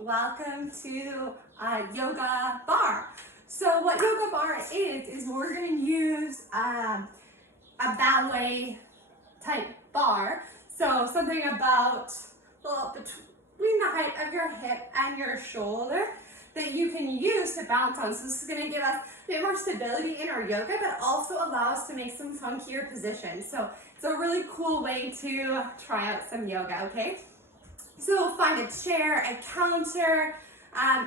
welcome to Yoga Barre. So what Yoga Barre is we're going to use a ballet type bar. So something about between the height of your hip and your shoulder that you can use to bounce on. So this is going to give us a bit more stability in our yoga, but also allow us to make some funkier positions. So it's a really cool way to try out some yoga, okay? So find a chair, a counter,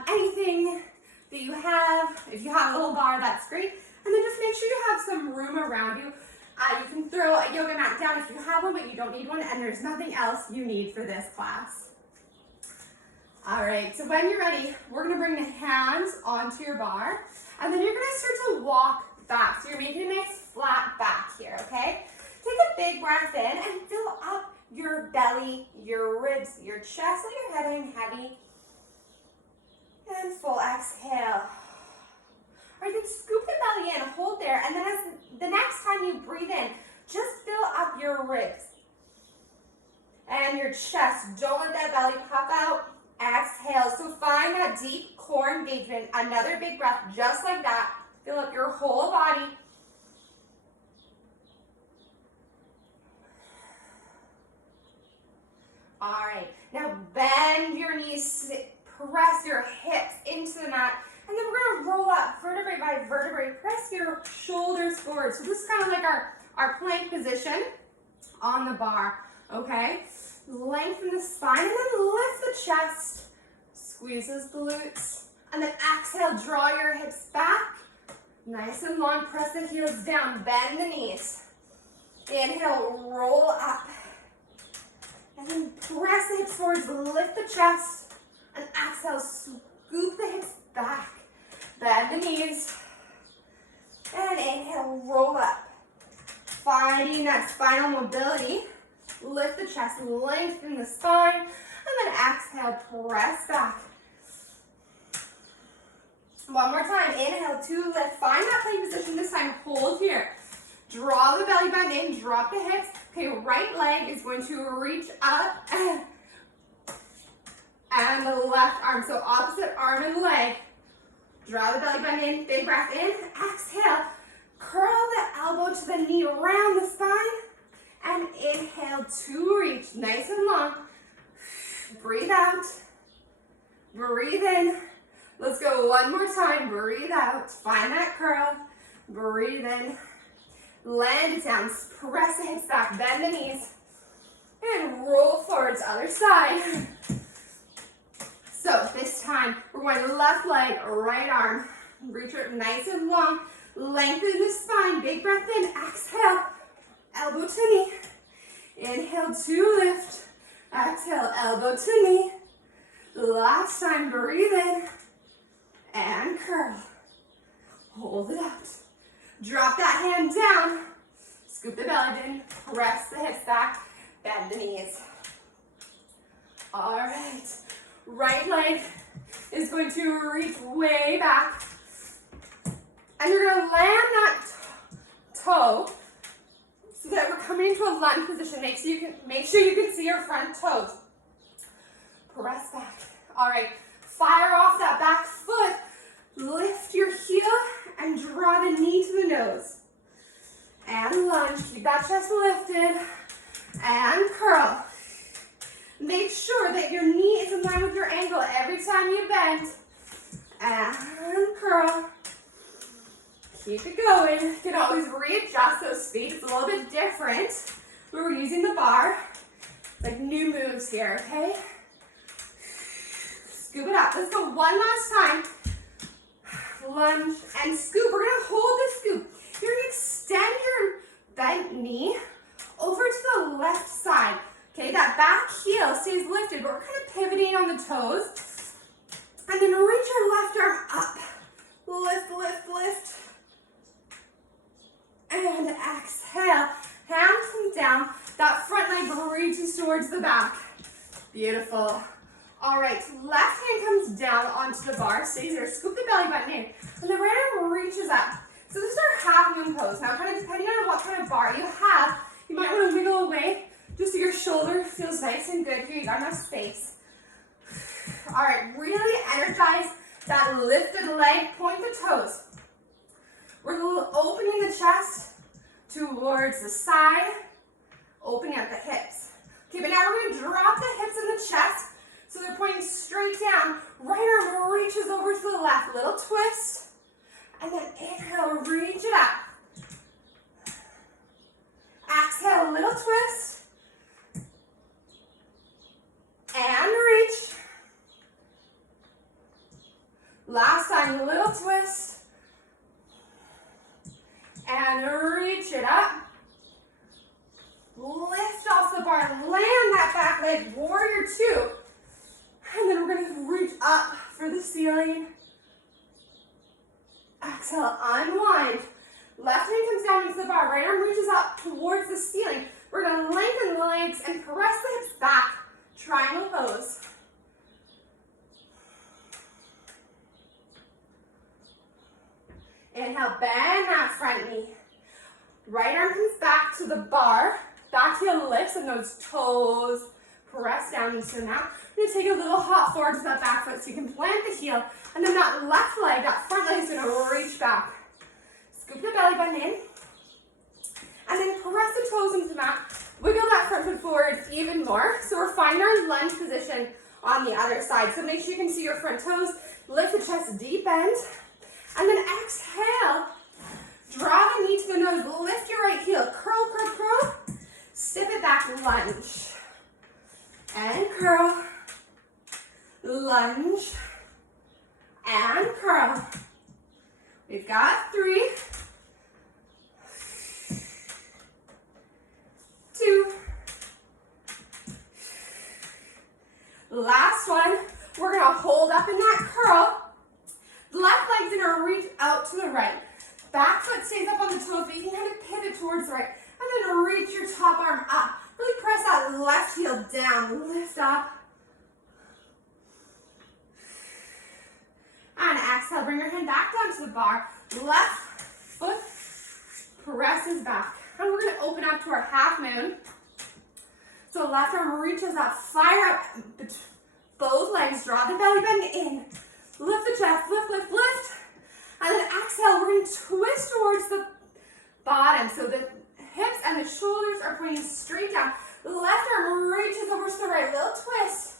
anything that you have. If you have a little bar, that's great. And then just make sure you have some room around you. You can throw a yoga mat down if you have one, but you don't need one, and there's nothing else you need for this class. All right, so when you're ready, we're gonna bring the hands onto your bar, and then you're gonna start to walk back. So you're making a nice flat back here, okay? Take a big breath in and fill up your belly, your ribs, your chest, let your head hang heavy. And full exhale. All right, then scoop the belly in, hold there, and then as the next time you breathe in, just fill up your ribs and your chest. Don't let that belly pop out. Exhale. So find that deep core engagement. Another big breath, just like that. Fill up your whole body. All right, now bend your knees, press your hips into the mat, and then we're gonna roll up vertebrae by vertebrae. Press your shoulders forward. So this is kind of like our plank position on the bar, okay? Lengthen the spine and then lift the chest, squeeze those glutes, and then exhale, draw your hips back. Nice and long, press the heels down, bend the knees. Inhale, roll up. And then press the hips forwards, lift the chest, and exhale, scoop the hips back. Bend the knees, and inhale, roll up. Finding that spinal mobility, lift the chest, lengthen the spine, and then exhale, press back. One more time, inhale to lift, find that plank position, this time hold here. Draw the belly button in, drop the hips. Okay, right leg is going to reach up and the left arm. So opposite arm and leg. Draw the belly button in, big breath in, exhale. Curl the elbow to the knee around the spine and inhale to reach, nice and long. Breathe out, breathe in. Let's go one more time, breathe out, find that curl, breathe in. Land it down, press the hips back, bend the knees, and roll forward to other side. So this time, we're going left leg, right arm. Reach it nice and long. Lengthen the spine, big breath in, exhale, elbow to knee. Inhale to lift, exhale, elbow to knee. Last time, breathe in, and curl. Hold it out. Drop that hand down, scoop the belly in, press the hips back, bend the knees. All right, right leg is going to reach way back. And you're gonna land that toe so that we're coming into a lunge position. Make sure you can see your front toes. Press back. All right, fire off that back foot. Lift your heel and draw the knee to the nose. And lunge, keep that chest lifted. And curl. Make sure that your knee is in line with your ankle every time you bend. And curl. Keep it going. You can always readjust those feet. It's a little bit different. We're using the bar. Like new moves here, okay? Scoop it up. Let's go one last time. Lunge and scoop. We're gonna hold the scoop. You're gonna extend your bent knee over to the left side. Okay, that back heel stays lifted, but we're kind of pivoting on the toes. And then reach your left arm up. Lift, lift, lift. And exhale. Hands come down. That front leg reaches towards the back. Beautiful. All right, left hand comes down onto the bar, stays there, scoop the belly button in, and the right arm reaches up. So this is our half moon pose. Now, kind of depending on what kind of bar you have, you might want to wiggle away just so your shoulder feels nice and good here. You got enough space. All right, really energize that lifted leg, point the toes. We're opening the chest towards the side, opening up the hips. Okay, but now we're gonna drop the hips in the chest so they're pointing straight down. Right arm reaches over to the left, little twist, and then inhale, reach it up. Exhale, little twist, and reach. Last time, little twist, and reach it up. Lift off the bar, land that back leg, warrior two. And then we're gonna reach up for the ceiling. Exhale, unwind. Left hand comes down into the bar, right arm reaches up towards the ceiling. We're gonna lengthen the legs and press the hips back. Triangle pose. Inhale, bend that front knee. Right arm comes back to the bar. Back heel lifts and those toes press down into the mat. You're gonna take a little hop forward to that back foot so you can plant the heel. And then that left leg, that front leg is gonna reach back. Scoop the belly button in. And then press the toes into the mat. Wiggle that front foot forward even more. So we're finding our lunge position on the other side. So make sure you can see your front toes. Lift the chest, deep bend. And then exhale. Draw the knee to the nose. Lift your right heel. Curl, curl, curl. Step it back, lunge. And curl. Lunge. And curl. We've got 3, 2. Last one. We're gonna hold up in that curl. The left leg's gonna reach out to the right. Back foot stays up on the toes, but you can kind of pivot towards the right. And then reach your top arm up. Really press that left heel down. Lift up. And exhale, bring your hand back down to the bar. Left foot presses back. And we're gonna open up to our half moon. So left arm reaches up, fire up. Both legs, draw the belly button in. Lift the chest, lift, lift, lift. And then exhale, we're gonna twist towards the bottom. So the hips and the shoulders are pointing straight down. The left arm reaches over to the right, little twist.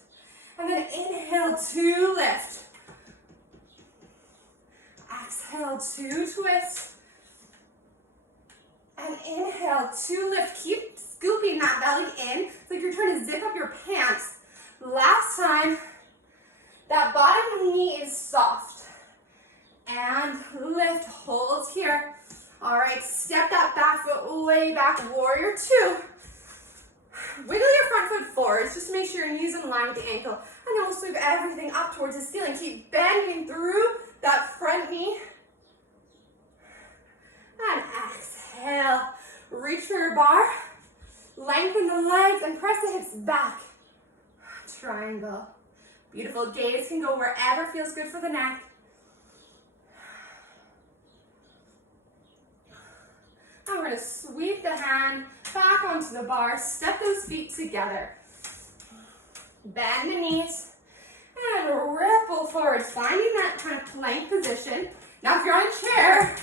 And then inhale to lift. Exhale to twist. And inhale to lift. Keep scooping that belly in. It's like you're trying to zip up your pants. Last time, that bottom knee is soft. And lift, hold here. All right, step that back foot way back, warrior two. Wiggle your front foot forwards, just to make sure your knee's in line with the ankle. And then we'll sweep everything up towards the ceiling. Keep bending through that front knee. And exhale. Reach for your bar. Lengthen the legs and press the hips back. Triangle. Beautiful. Gaze can go wherever feels good for the neck. And we're going to sweep the hand back onto the bar. Step those feet together. Bend the knees. And ripple forward, finding that kind of plank position. Now if you're on a chair,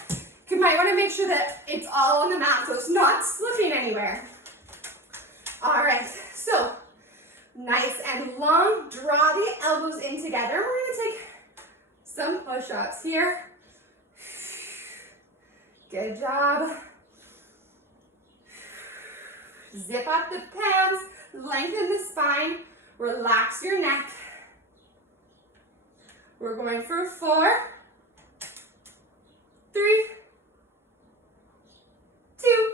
you might want to make sure that it's all on the mat so it's not slipping anywhere. All right, so nice and long. Draw the elbows in together. We're going to take some push-ups here. Good job. Zip up the pants, lengthen the spine, relax your neck. We're going for 4, 3, 2,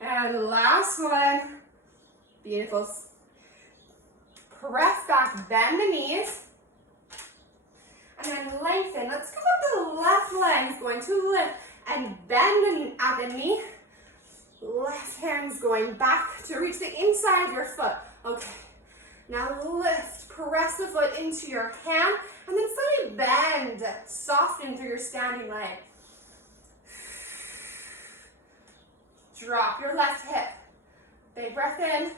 and last one. Beautiful. Press back, bend the knees, and then lengthen. Let's come up the left leg, going to lift and bend at the knee. Left hand's going back to reach the inside of your foot. Okay, now lift, press the foot into your hand, and then slowly bend, soften through your standing leg. Drop your left hip. Big breath in.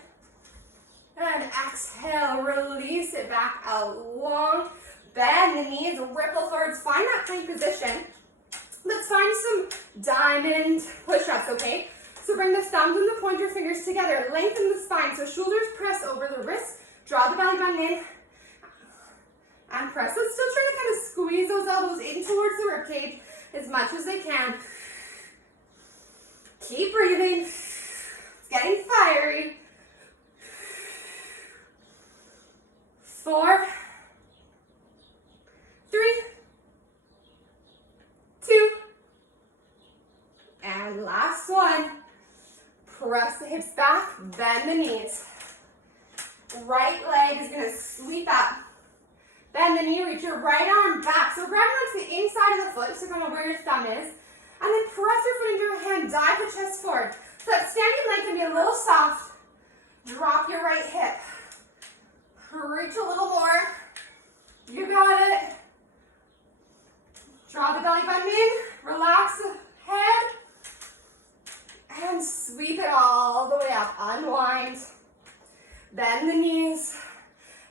And exhale, release it back out long. Bend the knees, ripple forwards. Find that plank position. Let's find some diamond push-ups, okay? So bring the thumbs and the pointer fingers together. Lengthen the spine. So shoulders press over the wrists. Draw the belly button in. And press. Let's still try to kind of squeeze those elbows in towards the ribcage as much as they can. Keep breathing. It's getting fiery. 4, 3, 2, and last one. Press the hips back, bend the knees. Right leg is gonna sweep up. Bend the knee, reach your right arm back. So grab onto the inside of the foot, so kind of where your thumb is. And then press your foot into your hand, dive the chest forward. So that standing leg can be a little soft. Drop your right hip. Reach a little more. You got it. Draw the belly button in. Relax the head. And sweep it all the way up. Unwind. Bend the knees.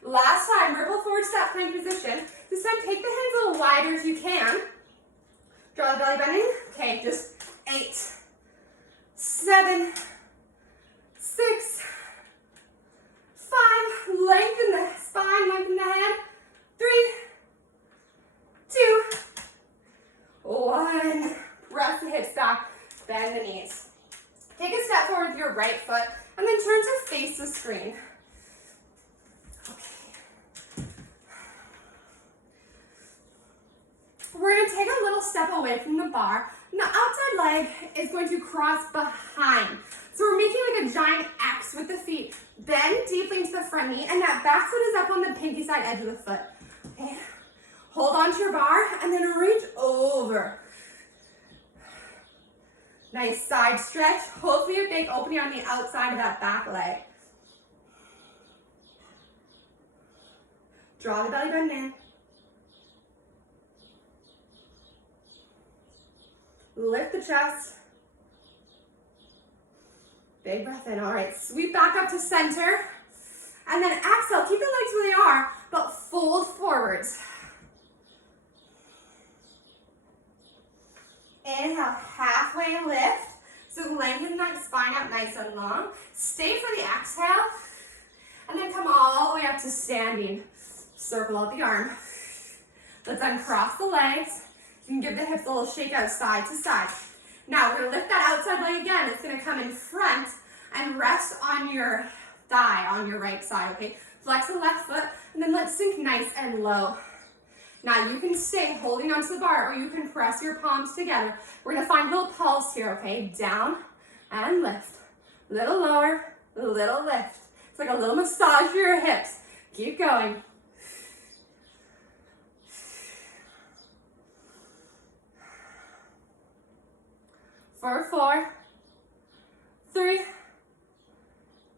Last time, ripple forward to that plank position. This time, take the hands a little wider as you can. Draw the belly button in. Okay, just 8, 7, 6, 5, lengthen the spine, lengthen the head. 3, 2, 1. Press the hips back, bend the knees. Take a step forward with your right foot, and then turn to face the screen. Okay. We're going to take a little step away from the bar. And the outside leg is going to cross behind. So we're making like a giant X with the feet. Bend deeply into the front knee, and that back foot is up on the pinky side edge of the foot. Okay. Hold on to your bar, and then reach over. Nice side stretch. Hopefully your big opening on the outside of that back leg. Draw the belly button in. Lift the chest. Big breath in. All right, sweep back up to center. And then exhale. Keep the legs where they are, but fold forwards. Inhale, halfway lift. So lengthen that spine up nice and long. Stay for the exhale. And then come all the way up to standing. Circle out the arm. Let's uncross the legs. You can give the hips a little shake out side to side. Now we're gonna lift that outside leg again. It's gonna come in front and rest on your thigh on your right side, okay? Flex the left foot, and then let's sink nice and low. Now you can stay holding onto the bar, or you can press your palms together. We're gonna find a little pulse here, okay? Down and lift. Little lower, little lift. It's like a little massage for your hips. Keep going. For 4, 3,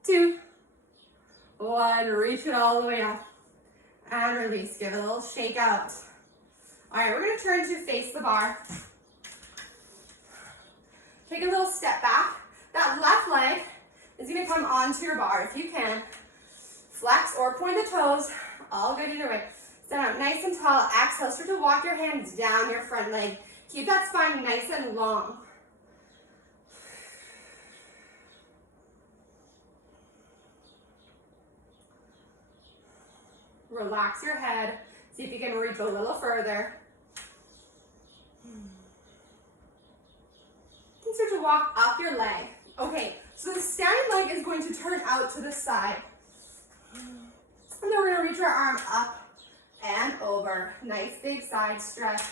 2, 1. Reach it all the way up. And release. Give it a little shake out. All right, we're going to turn to face the bar. Take a little step back. That left leg is going to come onto your bar if you can. Flex or point the toes. All good either way. Stand up nice and tall. Exhale. Start to walk your hands down your front leg. Keep that spine nice and long. Relax your head. See if you can reach a little further. You can start to walk up your leg. Okay, so the standing leg is going to turn out to the side. And then we're going to reach our arm up and over. Nice big side stretch.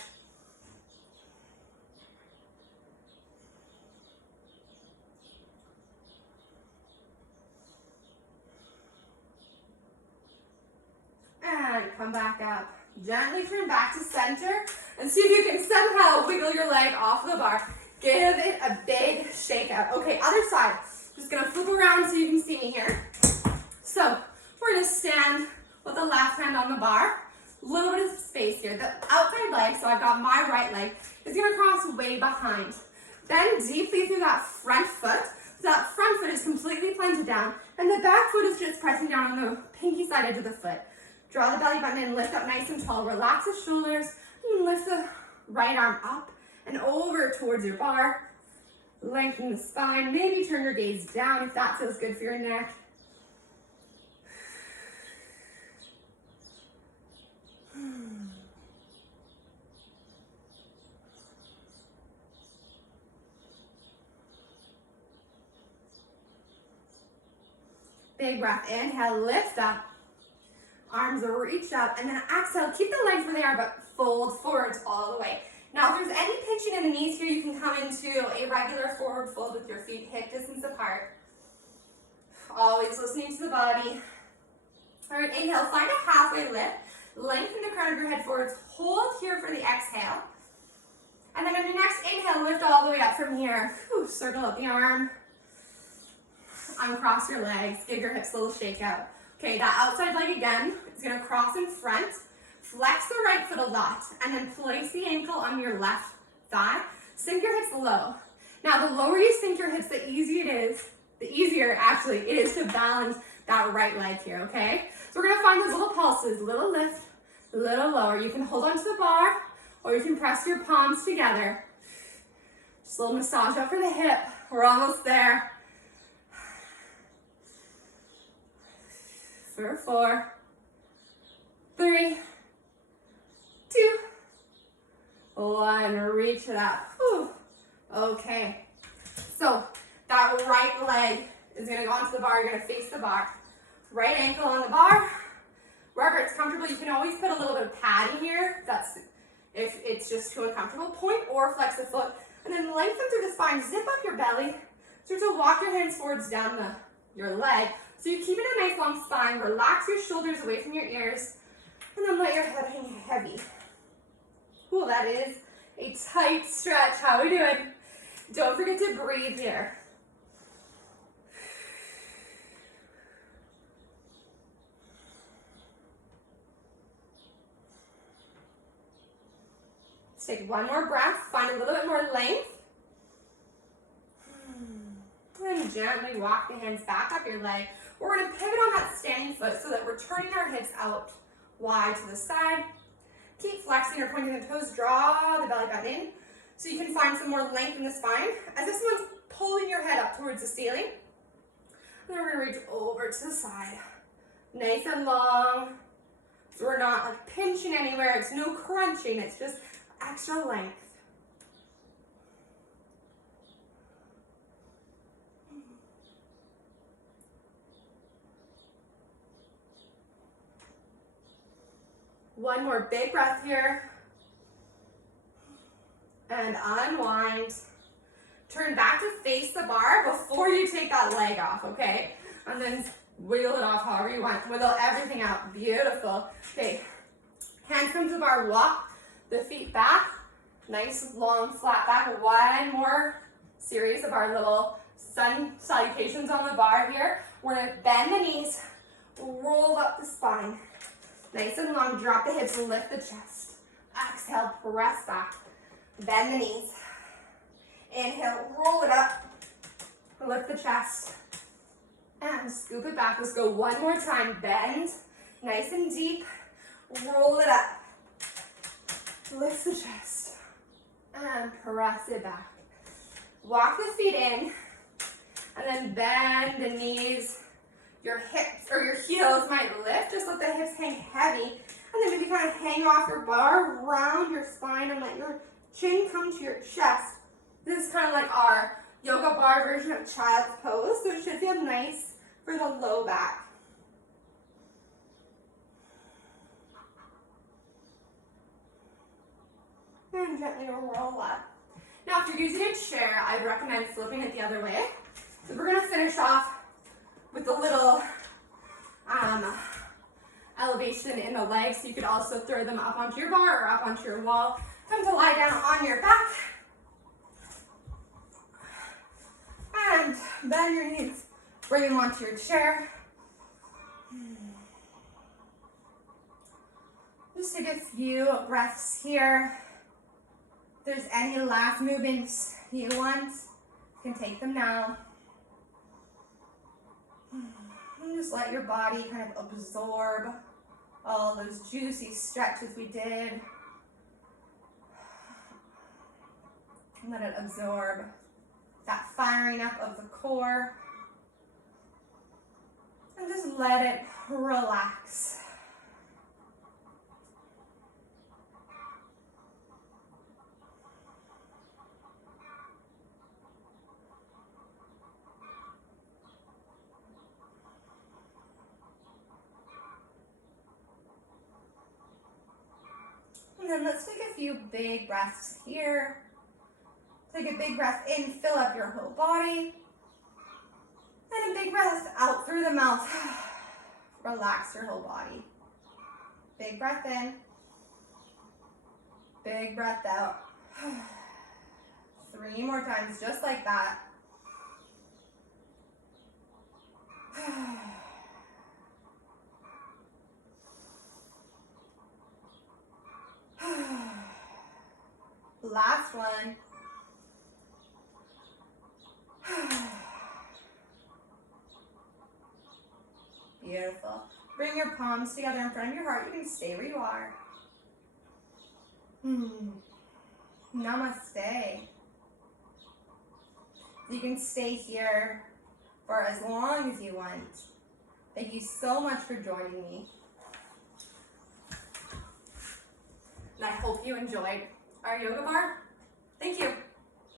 And come back up. Gently turn back to center and see if you can somehow wiggle your leg off the bar. Give it a big shake out. Okay, other side. Just gonna flip around so you can see me here. So we're gonna stand with the left hand on the bar. A little bit of space here. The outside leg, so I've got my right leg, is gonna cross way behind. Bend deeply through that front foot. So that front foot is completely planted down. And the back foot is just pressing down on the pinky side edge of the foot. Draw the belly button in, lift up nice and tall. Relax the shoulders, and lift the right arm up and over towards your bar. Lengthen the spine. Maybe turn your gaze down if that feels good for your neck. Big breath, inhale, lift up. Arms reach up, and then exhale, keep the legs where they are, but fold forwards all the way. Now, if there's any pinching in the knees here, you can come into a regular forward fold with your feet hip distance apart. Always listening to the body. All right, inhale, find a halfway lift. Lengthen the crown of your head forwards. Hold here for the exhale. And then on your next inhale, lift all the way up from here. Whew, circle up the arm. Uncross your legs. Give your hips a little shake out. Okay, that outside leg again is going to cross in front. Flex the right foot a lot, and then place the ankle on your left thigh. Sink your hips low. Now, the lower you sink your hips, the easier actually it is to balance that right leg here, okay? So we're gonna find those little pulses, little lift, little lower. You can hold onto the bar, or you can press your palms together. Just a little massage up for the hip. We're almost there. For 4, 3, 2, 1, reach it up. Whew. Okay, so that right leg is gonna go onto the bar, you're gonna face the bar. Right ankle on the bar. Wherever it's comfortable, you can always put a little bit of padding here. That's if it's just too uncomfortable. Point or flex the foot, and then lengthen through the spine, zip up your belly. Start to walk your hands forwards down your leg. So you keep it a nice long spine, relax your shoulders away from your ears, and then let your head hang heavy. Cool, that is a tight stretch. How are we doing? Don't forget to breathe here. Let's take one more breath, find a little bit more length. And gently walk the hands back up your leg. We're going to pivot on that standing foot so that we're turning our hips out wide to the side. Keep flexing or pointing the toes. Draw the belly button in so you can find some more length in the spine. As if someone's pulling your head up towards the ceiling. And then we're going to reach over to the side. Nice and long. So we're not like pinching anywhere. It's no crunching. It's just extra length. One more big breath here. And unwind. Turn back to face the bar before you take that leg off, okay? And then wiggle it off however you want. Wiggle everything out. Beautiful. Okay. Hands come to the bar. Walk the feet back. Nice, long, flat back. One more series of our little sun salutations on the bar here. We're going to bend the knees. Roll up the spine. Nice and long, drop the hips, lift the chest. Exhale, press back. Bend the knees. Inhale, roll it up. Lift the chest. And scoop it back. Let's go one more time. Bend, nice and deep. Roll it up. Lift the chest. And press it back. Walk the feet in. And then bend the knees. Your hips or your heels might lift, just let the hips hang heavy. And then maybe kind of hang off your bar, round your spine, and let your chin come to your chest. This is kind of like our yoga bar version of child's pose, so it should feel nice for the low back. And gently roll up. Now, if you're using a chair, I'd recommend flipping it the other way. So we're going to finish off with a little elevation in the legs. So you could also throw them up onto your bar or up onto your wall. Come to lie down on your back. And bend your knees. Bring them onto your chair. Just take a few breaths here. If there's any last movements you want, you can take them now. And just let your body kind of absorb all those juicy stretches we did. Let it absorb that firing up of the core. And just let it relax. And then let's take a few big breaths here. Take a big breath in, fill up your whole body. And a big breath out through the mouth. Relax your whole body. Big breath in. Big breath out. 3 more times, just like that. Last one. Beautiful. Bring your palms together in front of your heart. You can stay where you are. Namaste. You can stay here for as long as you want. Thank you so much for joining me. And I hope you enjoyed our yoga bar. Thank you.